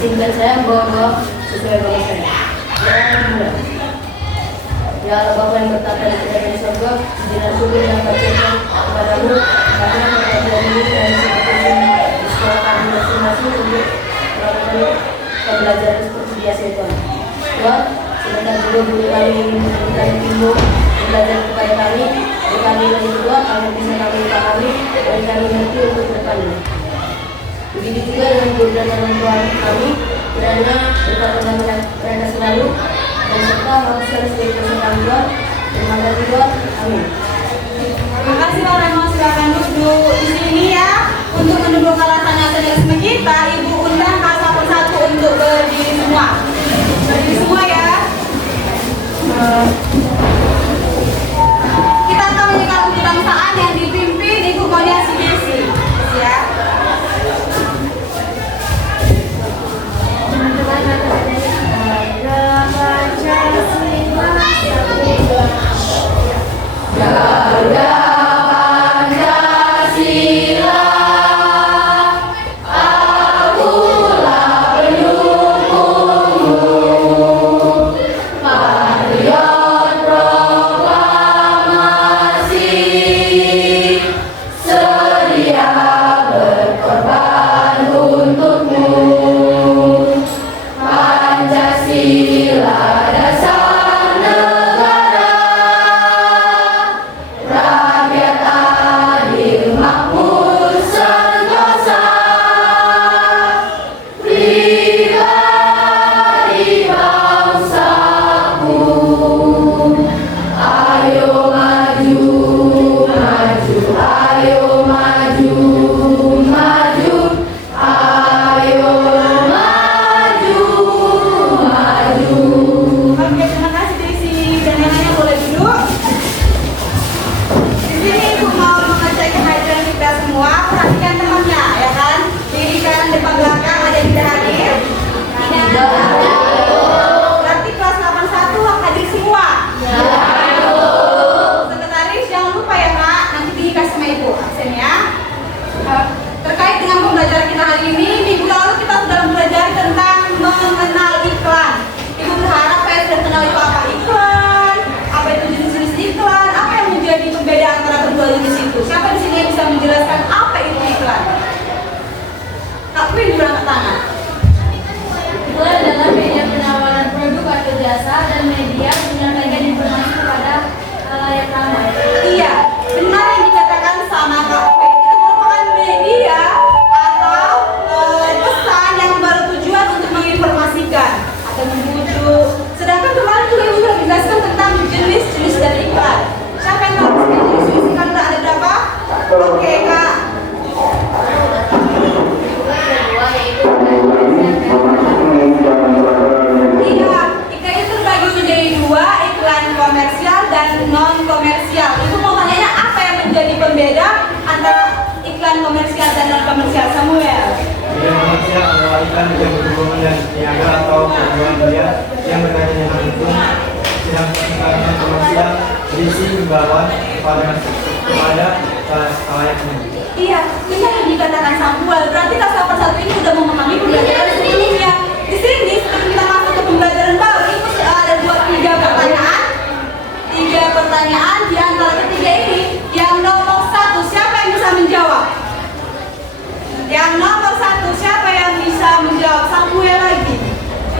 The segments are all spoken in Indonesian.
cinta saya bahwa sesuai dengan saya. Ya Allah Bapa yang bertata di kerajaan di surga, dengan syukur yang tercipta kepadamu, karena pengajaran ini dan sebagainya di sekolah kami masing-masing untuk melakukan pembelajaran seperti biasa Tuhan. Tuhan, sebentar juga guru kami ingin memberikan ilmu belajar kepada kami, beri kami lagi juga agar bisa kami pahami dan kami mengerti untuk depannya. Begitu juga dengan guru dan orang tua kami, kiranya berkata mereka selalu dan serta manusia sebagai peserta Tuhan. Terima kasih Tuhan. Amin. Terima kasih Pak Remo, silakan duduk di sini ya. Untuk mendukung alasan-alasan kita, Ibu undang Kak satu untuk berdiri semua. Berdiri semua ya. Kita akan menyekat kebangsaan yang dipimpin Ibu Monia Sidesi. Ya.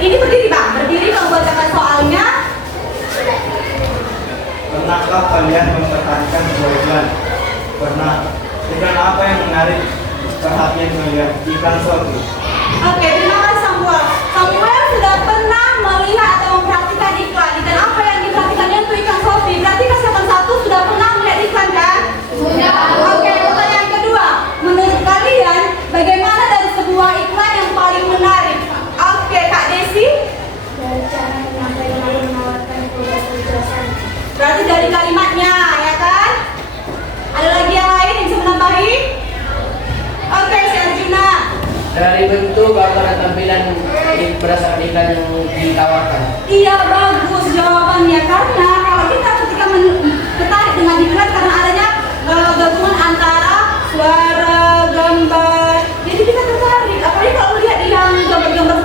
Ini berdiri Bang, berdiri membacakan soalnya. Pernahkah kalian memperhatikan sebuah iklan? Pernah. Iklan apa yang menarik perhatian kalian? Iklan Shopee. Oke, terima kasih Samuel. Samuel sudah pernah melihat atau memperhatikan iklan. Dan apa yang diperhatikannya untuk iklan Shopee? Berarti kelas satu sudah pernah melihat iklan kan? Sudah. Oke, pertanyaan kedua. Menurut kalian, bagaimana dari sebuah iklan yang paling menarik? Oke, Kak Desi. Dari cara menyampaikan dan menawarkan produk kejelasan. Berarti dari kalimatnya, ya kan? Ada lagi yang lain yang bisa menambahi? Oke, si Arjuna. Dari bentuk atau tampilan berdasarkan iklan yang ditawarkan. Iya, bagus jawabannya. Karena kalau kita ketika tertarik dengan iklan karena adanya gabungan antara suara, gambar, jadi kita tertarik. Apalagi kalau lihat yang gambar-gambar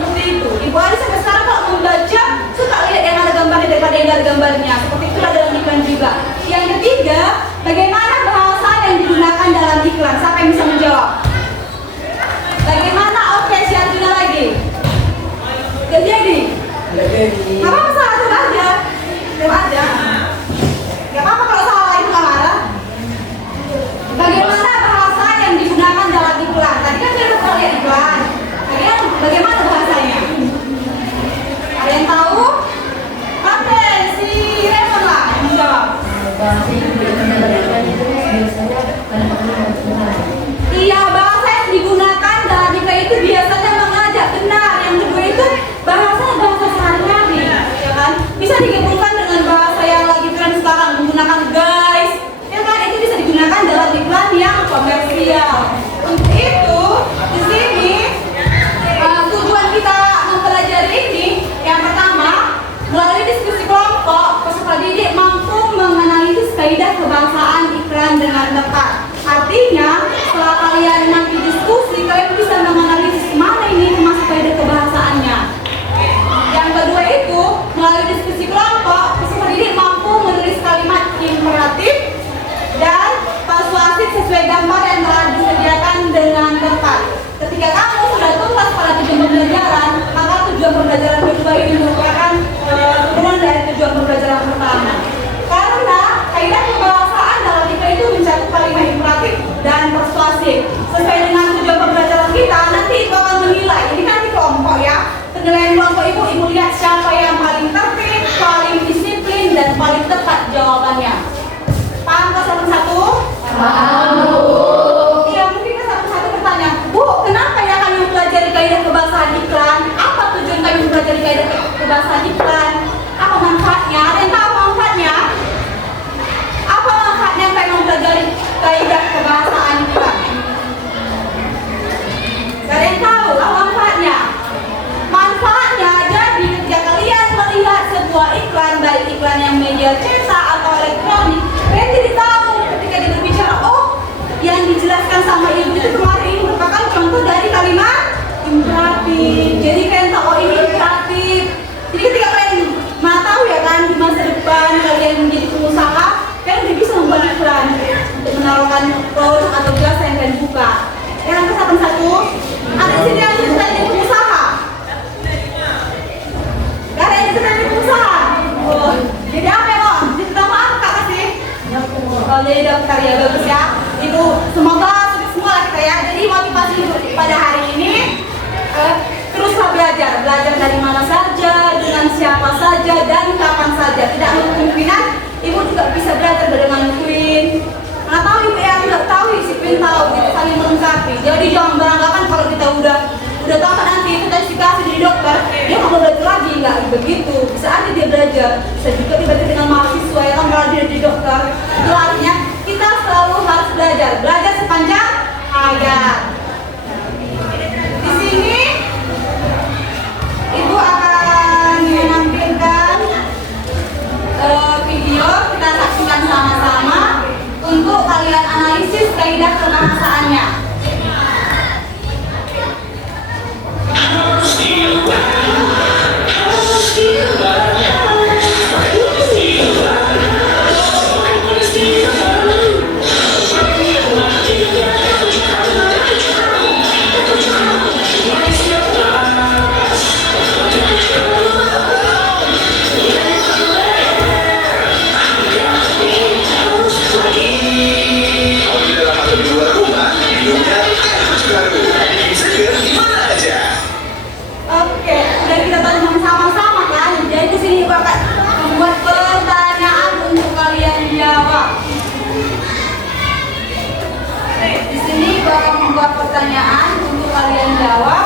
coba. Yang angka 81. Ada di sini yang cerita jadi pengusaha. Gak ada yang cerita jadi pengusaha. Oh, jadi apa ya kok? Cerita apa kak kasih? Oh, jadi dokter ya, bagus ya. Itu semoga sukses semua lah kita ya. Jadi motivasi pada hari ini teruslah belajar dari mana saja, dengan siapa saja, dan kapan saja. Tidak menutup kemungkinan ibu juga bisa belajar dengan Queen. Mana tahu ibu yang tidak tahu, si Queen tahu, kita saling melengkapi. Jadi jangan beranggapan kalau kita udah tahu kan nanti itu sertifikasi jadi dokter, dia nggak mau belajar lagi, nggak begitu. Bisa aja dia belajar, bisa juga dia belajar dengan mahasiswa ya kan kalau dia jadi dokter. Itu artinya kita selalu harus belajar sepanjang hayat. Di sini ibu akan menampilkan video, kita saksikan sama-sama untuk kalian analisis kaidah kebahasaannya. Oke, sudah kita tonton sama-sama kan? Jadi di sini Bapak membuat pertanyaan untuk kalian jawab. Di sini Bapak membuat pertanyaan untuk kalian jawab.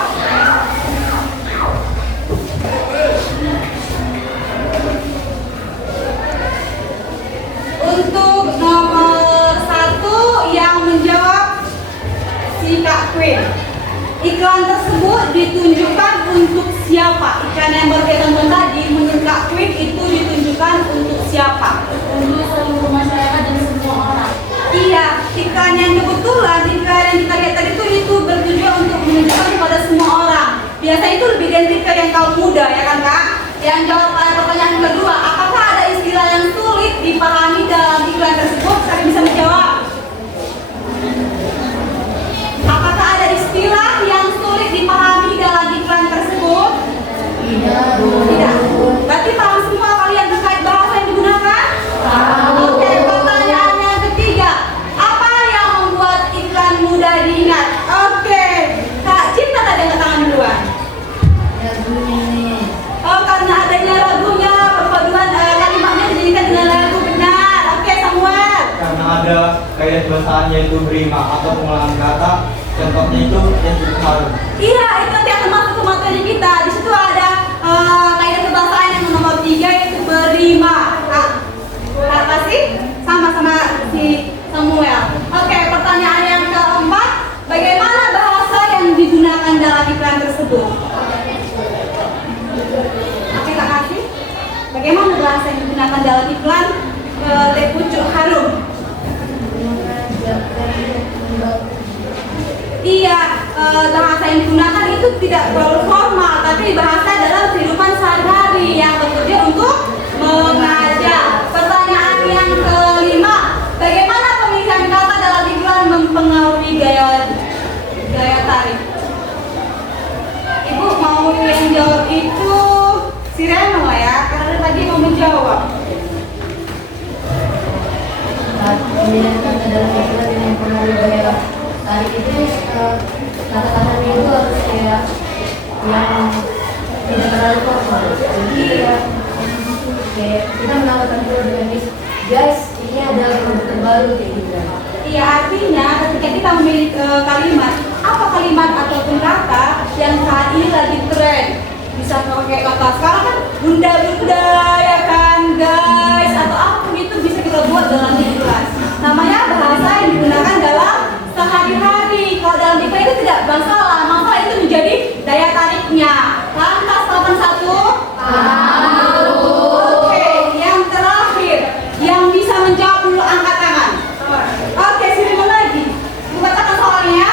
Untuk nomor 1 yang menjawab si Kak Queen. Iklan tersebut ditunjukkan untuk siapa? Iklan yang berkaitan tadi menurut Kak Queen itu ditunjukkan untuk siapa? Untuk seluruh masyarakat dan semua orang. Iya, iklan yang kebetulan iklan yang kita lihat tadi itu bertujuan untuk menunjukkan kepada semua orang. Biasa itu lebih identik ke yang kaum muda ya kan Kak? Yang jawab pada pertanyaan kedua, apakah ada istilah yang sulit dipahami dalam iklan tersebut? Kalian bisa menjawab. Apakah ada istilah yang sulit dipahami dalam iklan tersebut? Tidak. Berarti paham semua kalian terkait bahasa yang digunakan? Oke, pertanyaan yang ketiga. Apa yang membuat iklan mudah diingat? Oke, Kak Cinta tadi angkat tangan duluan. Oh, karena adanya lagunya, perpaduan kalimatnya dijadikan dengan lagu, benar. Oke, Samuel. Karena ada kaidah bahasaan yaitu berima atau pengulangan kata, contohnya itu yang harum. Iya, itu nanti akan masuk ke materi kita. Di situ ada kaidah kebahasaan yang nomor 3 yaitu berima. Apa sih? Sama-sama si Samuel. Oke, pertanyaan yang keempat, bagaimana bahasa yang digunakan dalam iklan tersebut? Oke, Kak Kasih. Bagaimana bahasa yang digunakan dalam iklan teh pucuk harum? Iya, bahasa yang digunakan itu tidak terlalu formal, tapi bahasa dalam kehidupan sehari-hari yang bekerja untuk mengajak. Pertanyaan yang kelima, bagaimana pemilihan kata dalam iklan mempengaruhi gaya tarik? Ibu mau yang jawab itu si Reno lah ya, karena tadi mau menjawab. Pemilihan kata dalam iklan yang mempengaruhi gaya tarik itu kata-katanya itu harus kayak yang tidak terlalu formal. Jadi ya kayak kita menawarkan produk dengan guys, ini ada produk terbaru kayak gitu. Iya, artinya ketika kita memilih kalimat, apa kalimat ataupun kata yang saat ini lagi tren, bisa pakai kata sekarang kan bunda-bunda ya kan guys, atau apapun itu bisa kita buat dalam iklan. Namanya bahasa yang digunakan dalam sehari-hari. Kalau dalam iklan itu tidak masalah, masalah itu menjadi daya tariknya. Lantas 81. Oke, yang terakhir yang bisa menjawab dulu angkat tangan. Oke, sini lagi. Bukan kata soalnya,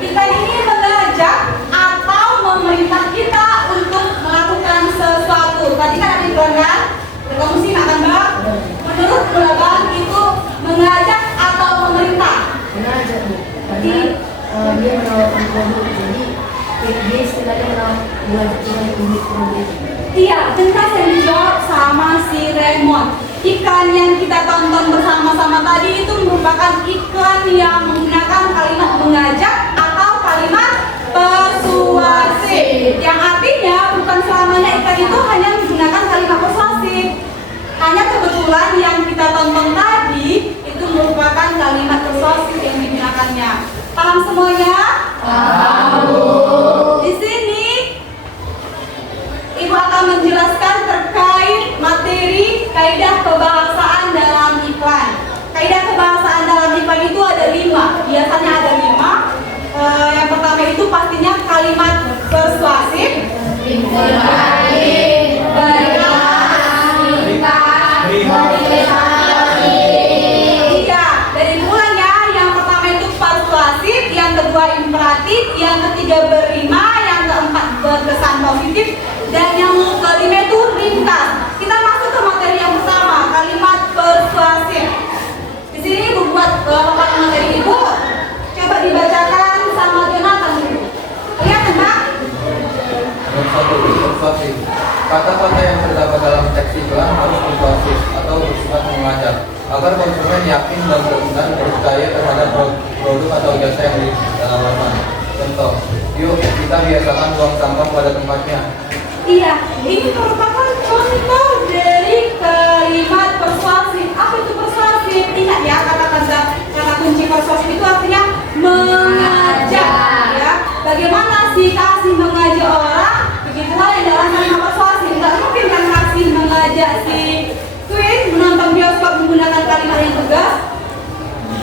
iklan ini mengajak atau memerintah kita untuk melakukan sesuatu. Tadi kan ada iklan kan? Kamu sih akan Mbak? Menurut Bulaban itu mengajak atau memerintah? Mengajak Bu. Iya, benar yang dijawab sama si Raymond. Iklan yang kita tonton bersama-sama tadi itu merupakan iklan yang menggunakan kalimat mengajak atau kalimat persuasif. Yang artinya bukan selamanya iklan itu hanya menggunakan kalimat persuasif. Hanya kebetulan yang kita tonton tadi itu merupakan kalimat persuasif yang digunakannya. Paham semuanya? Di sini Ibu akan menjelaskan terkait materi kaidah kebahasaan dalam iklan. Kaidah kebahasaan dalam iklan itu ada 5. Biasanya ada 5. Yang pertama itu pastinya kalimat persuasif. Iya, dari mulanya yang pertama itu persuasif, yang kedua imperatif, yang ketiga berrima, yang keempat berkesan positif, dan yang kelima itu ringkas. Kita masuk ke materi yang pertama, kalimat persuasif. Di sini Ibu buat paparan materi Ibu. Coba dibacakan sama Jonathan dulu. Lihat Mbak. Persuasif. Kata-kata yang terdapat dalam teks iklan harus persuasif atau bersifat mengajak agar konsumen yakin dan percaya terhadap produk atau jasa yang ditawarkan. Contoh, yuk kita biasakan buang sampah pada tempatnya. Iya, ini merupakan contoh dari kalimat persuasif. Apa itu persuasif? Ingat ya, kata kunci persuasif itu artinya mengajak. Ya, bagaimana sih kasih mengajak orang? Begitulah yang dalam kalimat persuasif. Tidak mungkin kan kasih mengajak si Queen menonton bioskop menggunakan kalimat yang tegas.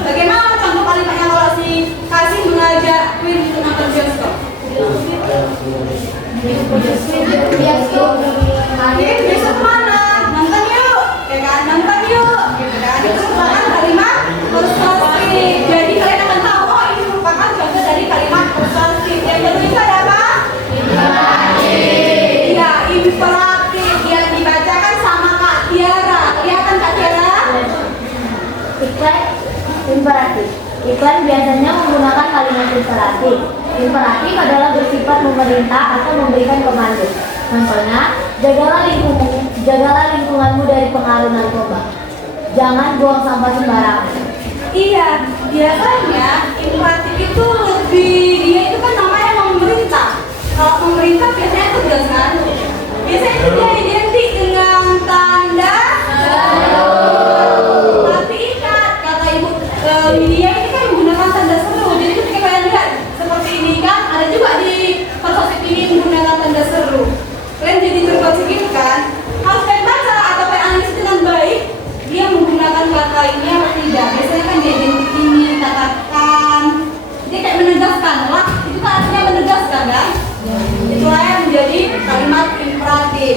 Bagaimana contoh kalimatnya kalau si kasih mengajak Queen untuk nonton bioskop? Besok mana? Nonton yuk, ya kan? Nonton yuk, gitu kan? Itu merupakan kalimat persuasif. Jadi kalian akan tahu, oh ini merupakan contoh dari kalimat persuasif. Yang kedua itu ada apa? Iya, imperatif yang dibacakan sama Kak Tiara. Kelihatan Kak Tiara? Iklan imperatif. Iklan biasanya menggunakan kalimat imperatif. Imperatif adalah bersifat memerintah atau memberikan komando. Contohnya, jagalah lingkunganmu dari pengaruh narkoba. Jangan buang sampah sembarangan. Iya, biasanya imperatif itu dia itu kan namanya memerintah. Kalau memerintah biasanya tegas kan? Biasanya itu dia identik dengan tanda seru. Tapi ingat, kata Ibu Lydia ini kan menggunakan tanda seru. Jadi ketika kalian lihat seperti ini kan, ada juga di persuasif ini menggunakan tanda seru. Kalian jadi terpikir kan? Harus kalian baca atau kalian analisis dengan baik. Dia menggunakan kata ini atau tidak? Biasanya kan dia identik ini, katakan. Dia kayak menegaskan lah. Itu kan artinya menegaskan kan? Itulah yang menjadi kalimat imperatif.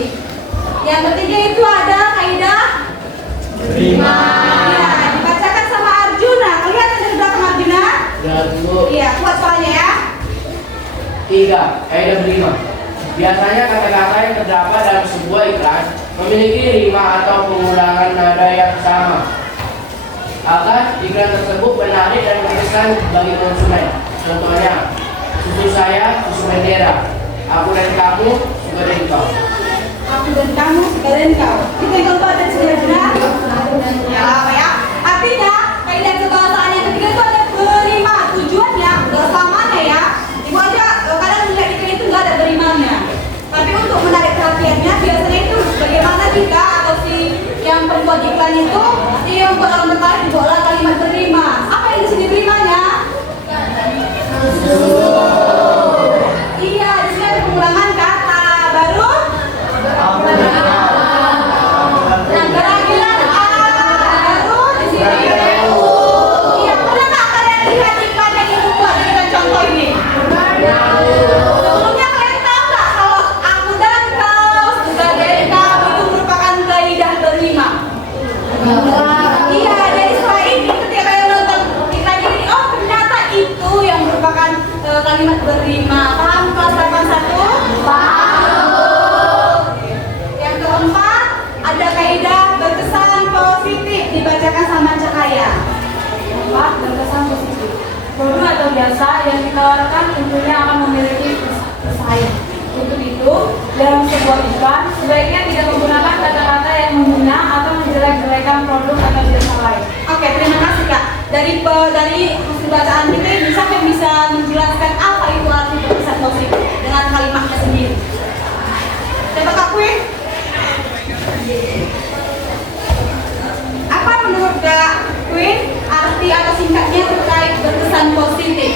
Yang ketiga itu ada kaidah Terima. ya, dibacakan sama Arjuna. Kelihatan dari belakang Arjuna? Iya, kuat suaranya ya. 3. Kaidah berima. Biasanya kata-kata yang terdapat dalam sebuah iklan memiliki rima atau pengulangan nada yang sama agar iklan tersebut menarik dan berkesan bagi konsumen. Contohnya, susu saya, susu Mendera. Aku dan kamu, suka dan kau. Aku dan kamu, sekalian kau. Kita yang keempat dan seterusnya. Ya, apa ya? Artinya, kaidah kebahasaan yang ketiga itu ada berima. Tujuannya, nggak selamanya ya. Ibu aja kadang melihat iklan itu nggak ada berimanya. Tapi untuk menarik perhatiannya, biasanya itu bagaimana kita atau si yang pembuat iklan itu, dia membuat orang tertarik dibawa kalimat berima. Apa yang di sini berimanya? Iya, di sini ada pengulangan kata baru. Nah, kerampilan baru di sini. Iya, pernah nggak kalian lihat iklan yang ibu buat dengan contoh ini? Sebelumnya kalian tahu nggak kalau aku dan kau, suka dan kau itu merupakan kaidah berlima? Iya, jadi setelah ini ketika kalian nonton iklan ini, oh ternyata itu yang merupakan kalimat berlima. Paham kelas 81? Paham. Yang keempat, ada kaidah berkesan positif dibacakan sama Cahaya. Keempat, berkesan positif. Produk atau jasa yang ditawarkan tentunya akan memiliki pesaing. Untuk itu itu dalam sebuah iklan sebaiknya tidak menggunakan kata-kata yang menghina atau menjelek-jelekan produk atau jasa lain. Oke, terima kasih Kak. Dari hasil bacaan kita ini sampai bisa menjelaskan apa itu arti berkesan positif dengan kalimatnya sendiri. Coba Kak Queen. Apa menurut Kak Queen arti atau singkatnya terkait berkesan positif?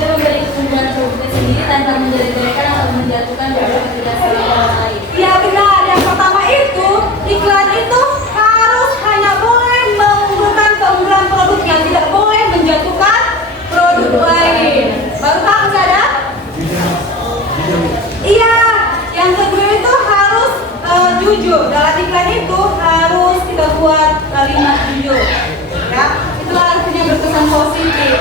Dia memberi keunggulan produknya sendiri tanpa menjelek-jelekan atau menjatuhkan produk tidak salah orang lain. Iya benar, yang pertama itu iklan itu harus hanya boleh mengunggulkan keunggulan produknya, tidak boleh menjatuhkan produk lain. Baru tahu ada? Iya, yang kedua itu harus jujur. Dalam iklan itu harus kita buat kalimat jujur. Ya, itu artinya berkesan positif.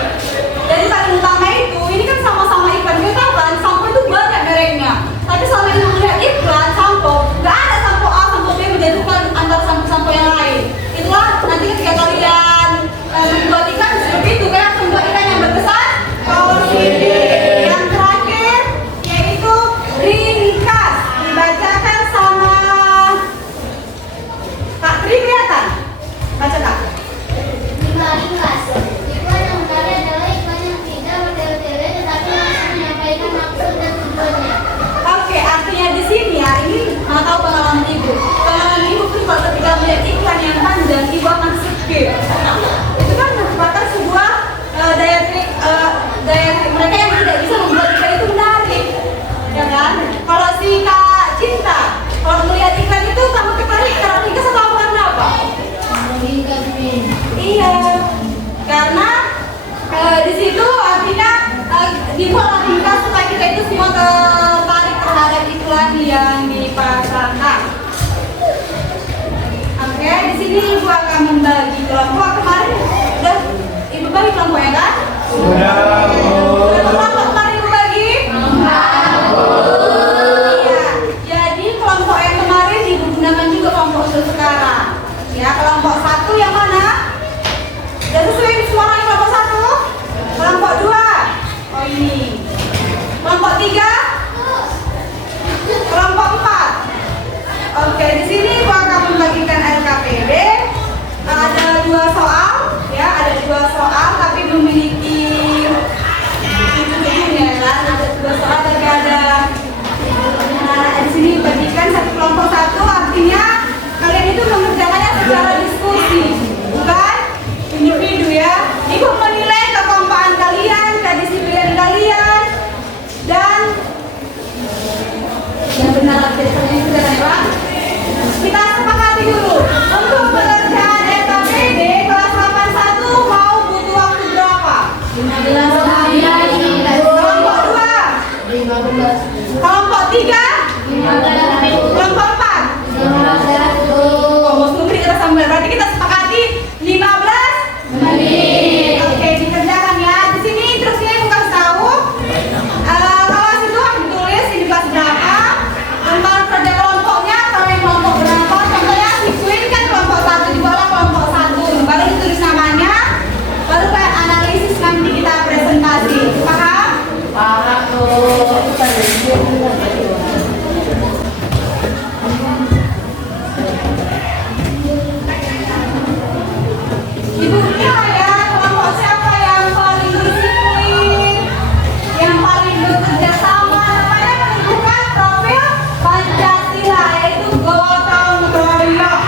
Jadi paling utama itu, ini kan sama-sama iklan, kita tahu kan sampo itu banyak mereknya. Tapi selama ini melihat iklan sampo, nggak ada sampo A, sampo B menjatuhkan antar sampo-sampo yang lain. Itulah nanti ketika kalian membuat iklan seperti itu, kalian akan membuat iklan yang berkesan positif. Yang terakhir yaitu ringkas, dibacakan sama Kak Tri, kelihatan? Baca Kak. Ringkas. Iklan yang menarik adalah iklan yang tidak bertele-tele tetapi langsung menyampaikan maksud dan tujuannya. Oke, artinya di sini ya, ini tahu pengalaman ibu. Pengalaman ibu tuh kalau ketika melihat iklan yang panjang, ibu akan skip. Itu kan merupakan sebuah daya tarik mereka yang tidak bisa membuat iklan itu menarik, ya kan? Kalau si Kak Cinta, kalau melihat iklan itu kamu tertarik karena ringkas atau karena apa? Ringkas, Min. Iya, karena di situ artinya dibuat ringkas supaya kita itu semua tertarik terhadap iklan yang dipasarkan. Oke, di sini ibu akan membagi kelompok. Kemarin udah ibu bagi kelompok ya kan? Sudah, Bu. Berapa kelompok kemarin ibu bagi? Iya, jadi kelompok yang kemarin ibu gunakan juga kelompok untuk sekarang. Ya, kelompok satu yang mana? Dan sesuai suaranya kelompok satu, kelompok dua, oh ini, kelompok tiga, kelompok empat. Oke, di sini ibu akan membagikan LKPD. Ada 2 soal, ya, ada 2 soal, tapi memiliki tujuh-tujuhnya kan. Ada 2 soal, tapi ada. Nah, di sini bagikan satu kelompok satu, artinya kalian itu mengerjakannya secara diskusi, bukan individu ya. Ibu menilai kekompakan kalian, kedisiplinan kalian, dan yang benar biasanya sudah lewat. Kita sepakati dulu untuk pengerjaan LKPD kelas 81 mau butuh waktu berapa? 15 hari. Kelompok 2, 15. kelompok 3, 15. kelompok 4. 15. Oh, mau kita sambil berarti kita sepakati 15 menit. Oke, dikerjakan ya. Di sini terusnya ibu kasih tahu. Kalau situ ditulis ini kelas berapa. Tentang kerja kelompoknya, kalian kelompok berapa. Contohnya si Queen kan kelompok 1, di bawah kelompok 1. Baru ditulis namanya. Baru kalian analisis nanti kita presentasi. Paham? Paham tuh. Ibu kira ya, kelompok siapa yang paling disiplin, yang paling bekerja sama, namanya menentukan profil Pancasila, yaitu gotong royong.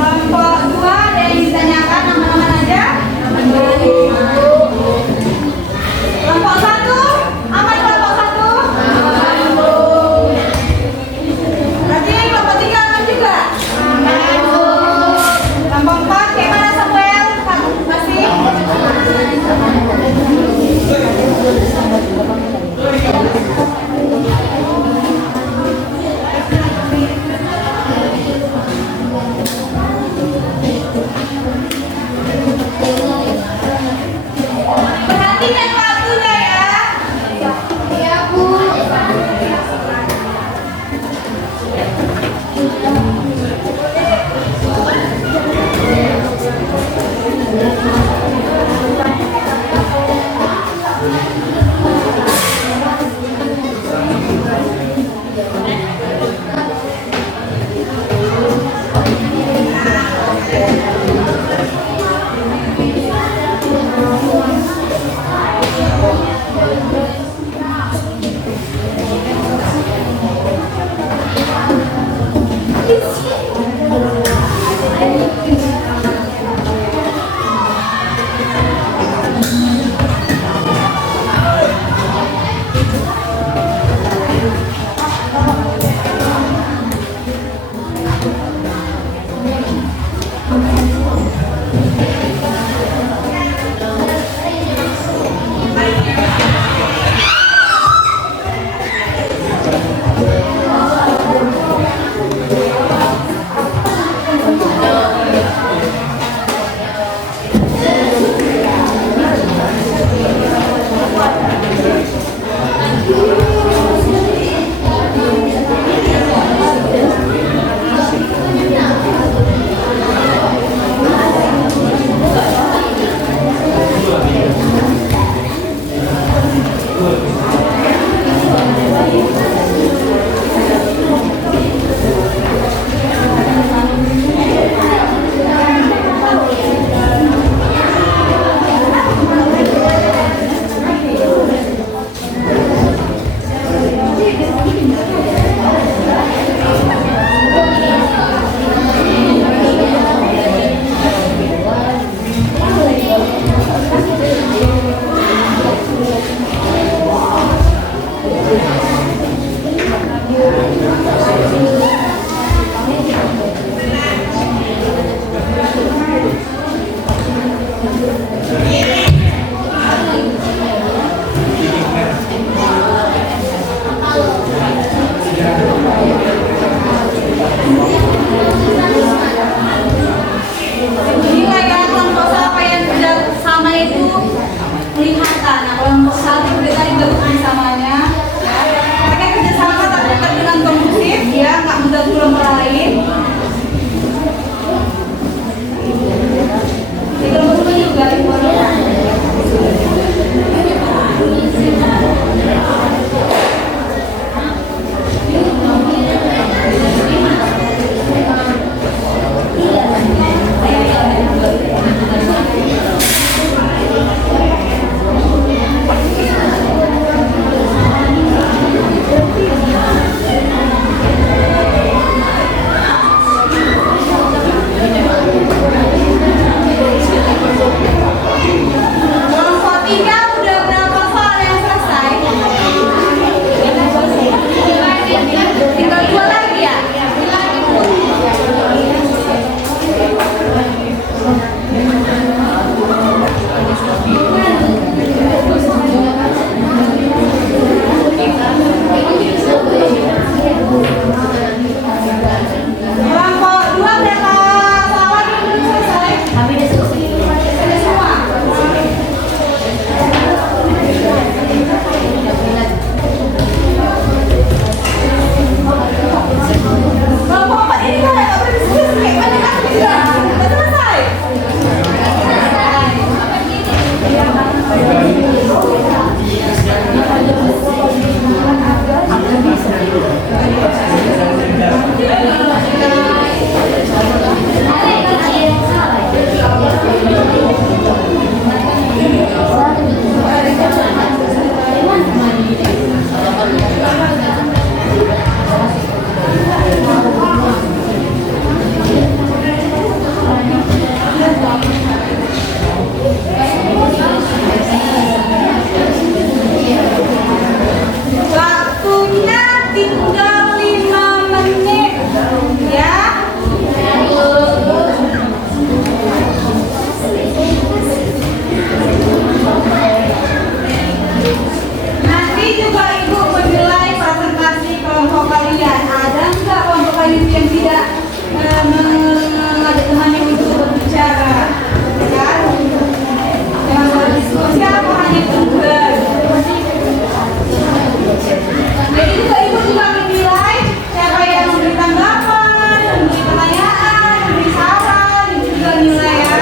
Kelompok 2 ada yang ditanyakan nama-nama aja? Kelompok 1, aman kelompok 1? Berarti kelompok 3 aman juga? Kelompok 4, kayak mana Samuel? Masih? Perhatikan waktunya ya. Ya, Bu. ditunggu. Jadi juga ibu juga menilai siapa yang memberi tanggapan, memberi pertanyaan, memberi saran, ibu juga nilai ya.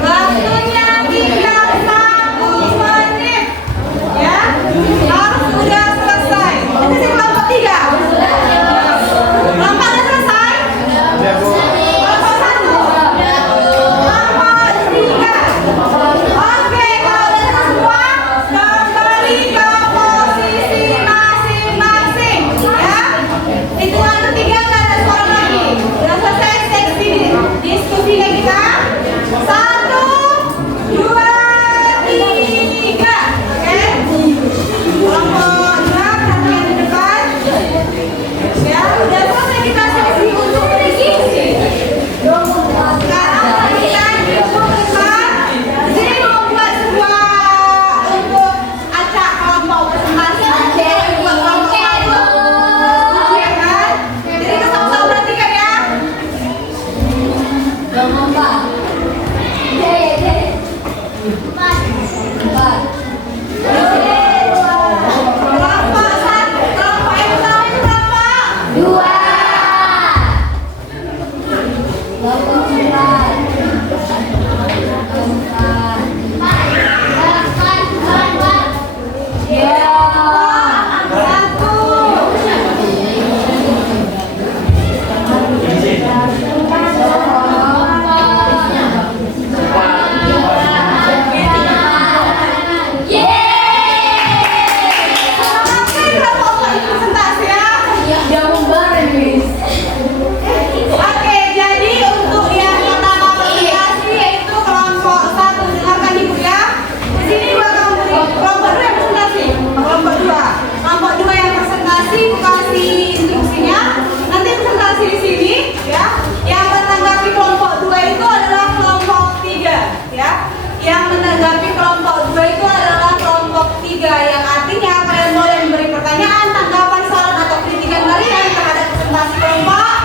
Waktunya tinggal 1 Yang menanggapi kelompok 2 itu adalah kelompok 3, yang artinya kalian boleh memberi pertanyaan, tanggapan, saran atau kritikan kalian terhadap presentasi kelompok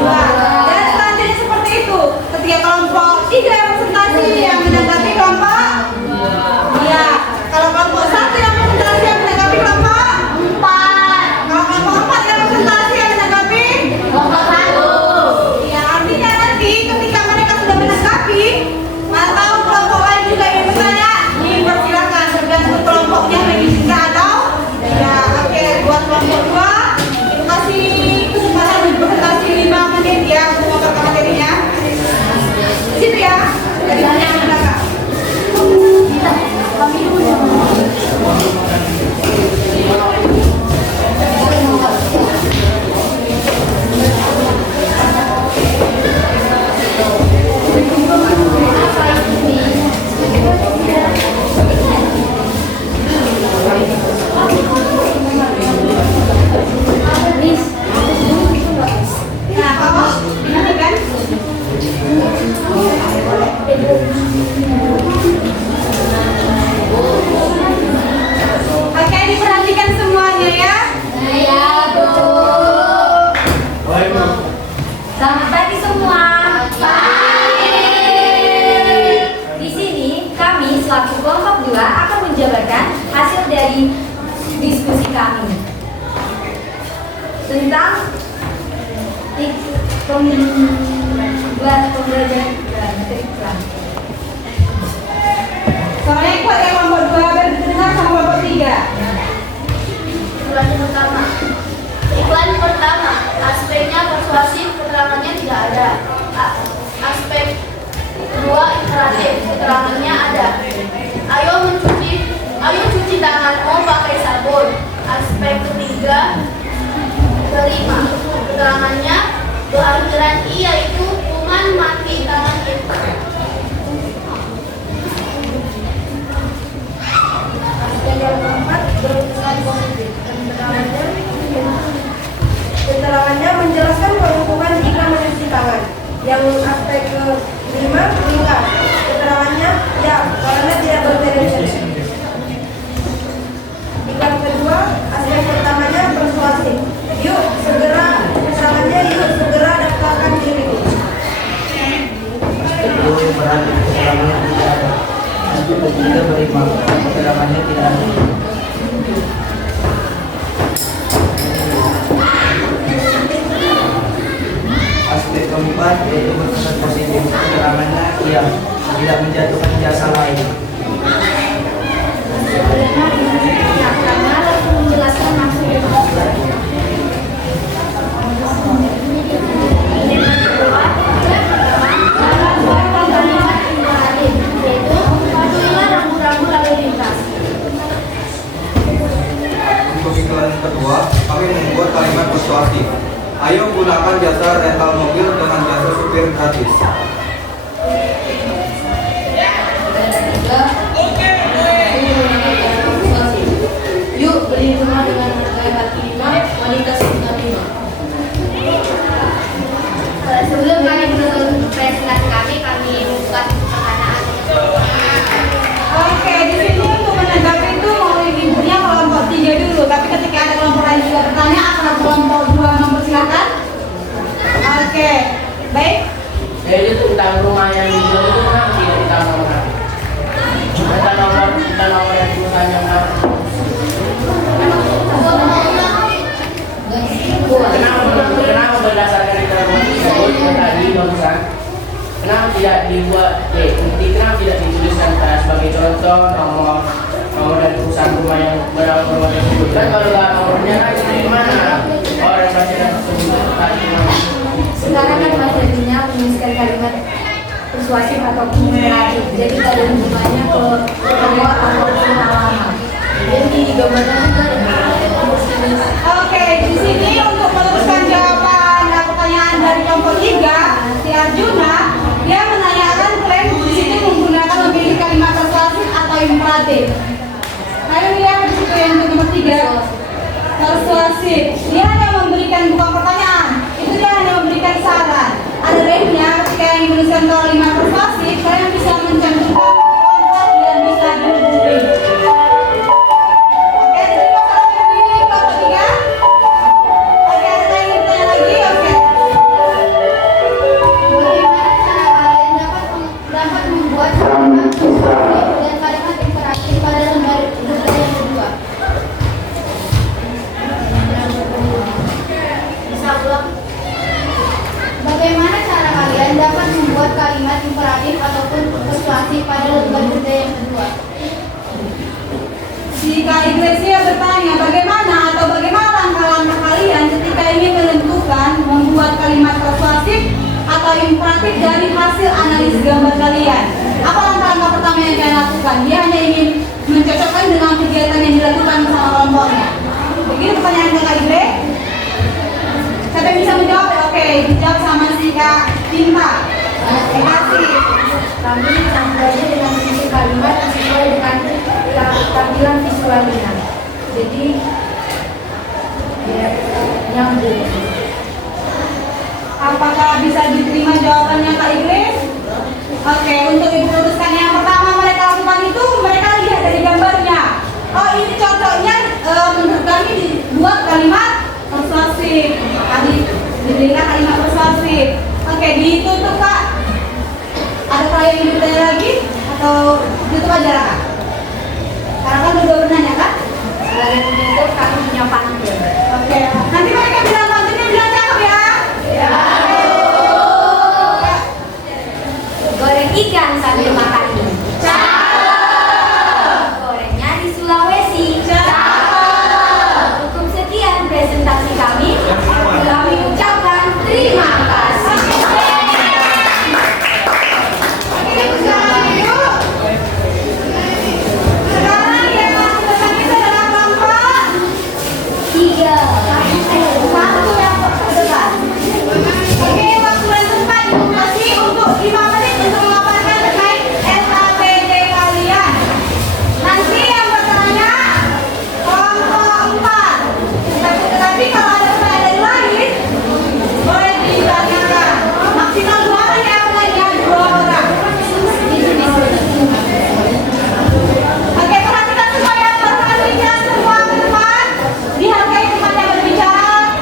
2. Dan selanjutnya seperti itu. Ketika kelompok 3 yang presentasi yang menanggapi kelompok 2. Kalau kelompok 1 yang presentasi yang menanggapi kelompok 4. Kalau kelompok 4 yang presentasi yang menanggapi kelompok 1. Ya, artinya nanti ketika mereka sudah menanggapi atau kelompok lain juga yang bertanya, dipersilakan tergantung kelompoknya mengizinkan atau tidak. Oke, buat kelompok 2 itu kasih kesempatan untuk presentasi 5 menit ya untuk memperkenalkan materinya. Situ ya. Dari mana yang belakang? Nah, kamu ini kan? Oke, diperhatikan semuanya ya. Ya, Bu. Baik, Bu. Selamat pagi semua. Di sini kami selaku kelompok 2 akan menjabarkan hasil dari diskusi kami tentang pembelajaran iklan. Soalnya kuat ya kelompok 2 berdengar sama kelompok 3. Iklan pertama, aspeknya persuasif, keterangannya tidak ada. Aspek kedua, imperatif, keterangannya ada. Ayo cuci tanganmu pakai sabun. Aspek ketiga, kelima, keterangannya kehadiran I yaitu kuman mati tangan itu. Aspek yang keempat, berurusan positif. Keterangannya menjelaskan keuntungan jika mencuci tangan. Yang aspek kelima, ringkas. Keterangannya ya, karena tidak berterinfeksi. Yang kedua, aspek pertamanya persuasif. Keterangannya yuk segera daftarkan diri. Kedua, berarti keterangannya tidak ada. Aspek ketiga beriman, keterangannya tidak ada. Aspek keempat yaitu berkesan positif, keterangannya iya, tidak menjatuhkan jasa lain. Karena menjelaskan maksud Untuk iklan kedua, kami membuat kalimat persuasif. Ayo gunakan jasa rental mobil dengan jasa supir gratis. Yuk beli rumah dengan harga hati 5, wanita sekitar 5. sebelum kami menutup presentasi kami membuka pertanyaan. Oke, di sini untuk menanggapi itu mau ibunya kelompok 3 dulu, tapi ketika ada kelompok lain juga bertanya, akan kelompok 2 mempersilakan. Oke, baik. Jadi tentang rumah yang dijual itu kenapa tidak ditambah orang? Kita nomor yang perusahaan yang baru. Kenapa berdasarkan keterangan tersebut yang tadi barusan? Kenapa tidak dibuat? Kenapa tidak dituliskan sebagai contoh nomor dari perusahaan rumah yang berapa nomor tersebut? Kan kalau nggak nomornya kan di mana orang baca tersebut tadi? Sekarang kan materinya menuliskan kalimat persuasif ataupun imperatif, jadi tidak ada hubungannya ke nomor ataupun alamat. Jadi digambarkan Oke, di sini untuk meneruskan jawaban dan pertanyaan dari kelompok 3, si Arjuna, dia menanyakan klaim di situ menggunakan memilih kalimat persuasif atau imperatif. Ayo lihat di situ yang untuk nomor 3, persuasif. Dia hanya memberikan bukan pertanyaan, itu dia hanya memberikan saran. Ada remnya ketika yang menuliskan kalimat persuasif, kalian bisa mencantumkan gambar benda yang kedua. Si Kak Iglesia bertanya, bagaimana langkah-langkah kalian ketika ingin menentukan membuat kalimat persuasif atau imperatif dari hasil analisis gambar kalian? Apa langkah-langkah pertama yang kalian lakukan? Dia hanya ingin mencocokkan dengan kegiatan yang dilakukan bersama kelompoknya. Begini pertanyaan Kak Iglesia. Siapa yang bisa menjawab? Oke, dijawab sama si Kak Cinta. Terima kasih. Kami campurannya dengan isi kalimat sesuai dengan tampilan visualnya. Jadi ya, nyambung. Apakah bisa diterima jawabannya Kak Iglis? Oke, untuk ibu luruskan yang pertama mereka lakukan itu mereka lihat dari gambarnya. Oh, ini cocoknya menurut kami dibuat kalimat persuasif. Tadi diberikan kalimat persuasif. Oke, ditutup Kak. Ada kalian yang bertanya lagi atau tutup aja Kak? Karena kan udah bertanya Kak. Sebagai penutup kami punya pantun. Oke, nanti mereka bilang pantunnya bilang cakep ya. Goreng ikan sambil makan mie. Gorengnya di Sulawesi. Cukup sekian presentasi kami. Kami ucapkan terima kasih. Sekarang yang masuk ke kami adalah kelompok 3. Satu yang terdekat. Oke, waktu yang sempat dikasih untuk 5 menit untuk melaporkan terkait SKPD kalian. Nanti yang bertanya kelompok 4. Tetapi kalau ada pertanyaan lain, boleh ditanyakan. Maksimal 2 orang ya, pertanyaan 2 orang. Oke, perhatikan semua ya, perhatikan pikiran semua ke depan. Dihargai tempatnya berbicara.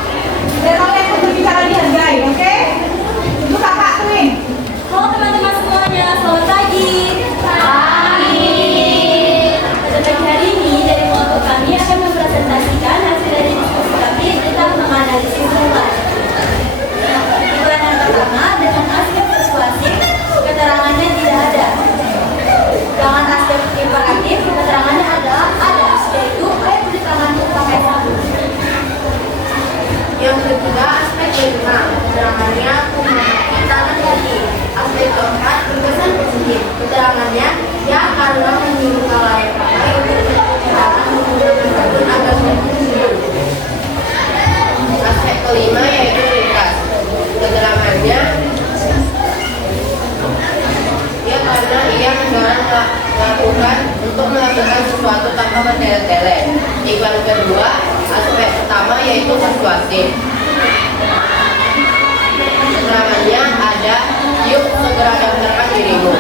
Dan kalian pun berbicara dihargai, oke? Itu kakak Twin. Halo teman-teman semuanya, selamat pagi. Pada pagi hari ini dari kelompok kami akan mempresentasikan hasil dari diskusi kami tentang menganalisis rumah. Iklan yang pertama dengan aspek persuasif, keterangannya tidak ada. Dengan aspek imperatif, keterangannya adalah ada, yaitu ayo cuci tanganmu pakai sabun. Yang ketiga, aspek kelima, keterangannya memiliki tangan kaki. Aspek keempat, berkesan positif. Keterangannya, ya karena menyuruh kalayak ramai untuk keterangan menggunakan sabun agar sembuh. Aspek kelima yaitu ringkas. Keterangannya, ya karena ia melakukan sesuatu tanpa bertele-tele. Iklan kedua, aspek pertama yaitu persuasif. Keterangannya ada, yuk segera daftarkan dirimu.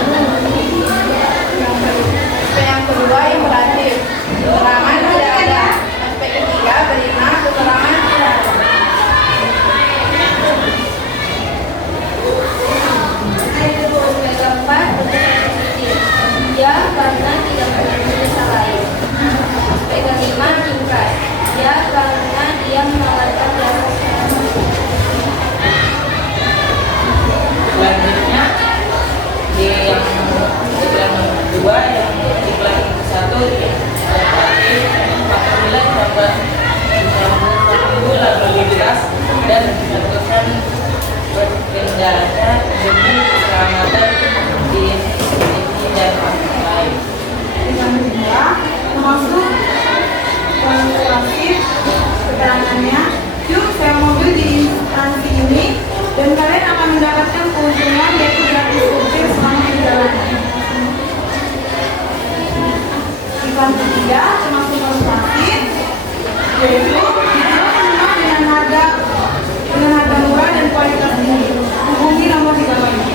Aspek yang kedua imperatif. Keterangan tidak ada. Aspek ketiga berlima, keterangan tidak ada. Aspek keempat, berkesan positif. Ya karena tidak menyuruh desa lain. Aspek kelima, ringkas. Ya karena dia menawarkan jasa. Selanjutnya di yang iklan kedua, yang iklan satu berarti apabila dapat mengganggu lalu lintas dan melakukan berkendara demi keselamatan di dan orang lain. Yang kedua, termasuk persuasif keterangannya, yuk saya mobil di instansi ini dan kalian akan mendapatkan keuntungan yaitu gratis supir selama perjalanan. Iklan ketiga termasuk persuasif, yaitu dijual rumah dengan harga murah dan kualitas tinggi. Hubungi nomor di bawah ini.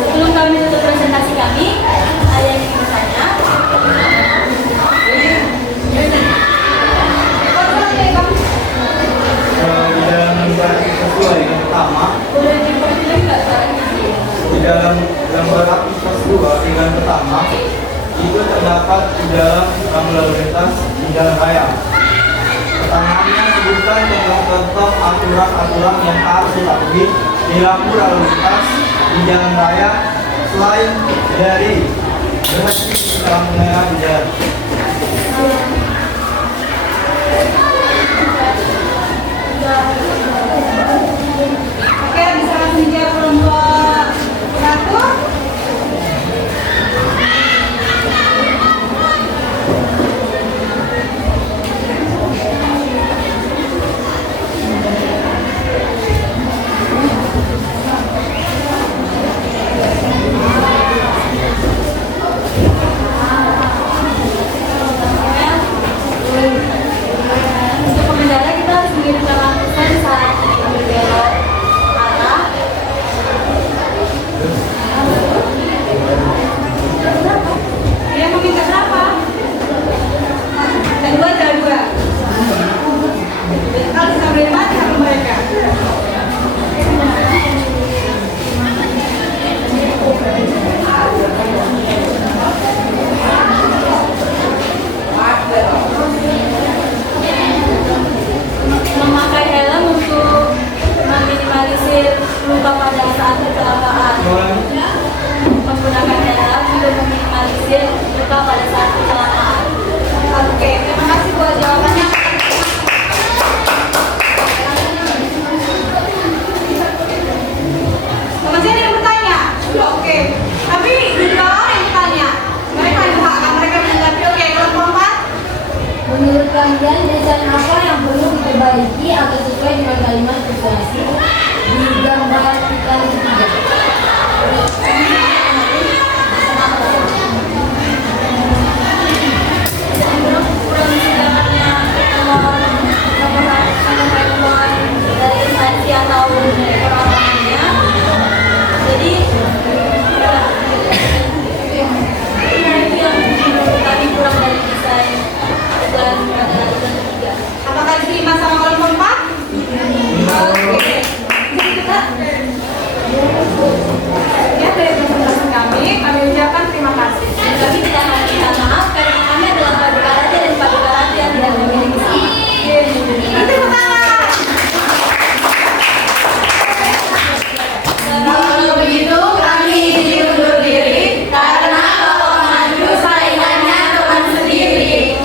Sebelum kami tutup presentasi kami, ada yang ingin bertanya? Di dalam gambar kedua yang pertama, Boleh diperjelas nggak caranya? di dalam gambar aktivitas 2 iklan pertama itu terdapat di dalam lampu lalu lintas di jalan raya. Pertanyaannya sebutkan contoh-contoh aturan-aturan yang harus dipatuhi di lampu lalu lintas di jalan raya selain dari berhenti dalam mengajar. Oke, bisa langsung dijawab kelompok 1. Untuk pengendara kita harus mengirimkan lampiran saat berbelok arah. Dia meminta berapa? Kedua, ada 2. Kalau sampai 5 sama mereka. Memakai helm untuk meminimalisir luka pada saat kecelakaan. Menggunakan helm untuk meminimalisir luka pada saat kecelakaan. Oke, terima kasih buat jawabannya. Teman saya ada yang bertanya? Oke, tapi di bawah yang bertanya. Mereka yang berhak, mereka menanggapi. Oke, kelompok 4. Menurut kalian, desain apa yang perlu diperbaiki agar sesuai dengan kalimat persuasi di gambar kita ketiga? Dari instansi atau orang-orangnya. Jadi yang menurut kami kurang dari desain dan pada ketiga. Apakah diterima sama kelompok 4? Oke. Jadi kita ya dari presentasi kami ucapkan terima kasih. Kami tidak hanya minta maaf karena kami adalah padu karate dan padu karate yang tidak memiliki sama. Tepuk tangan. Kalau begitu kami izin undur diri karena kalau maju saingannya teman sendiri.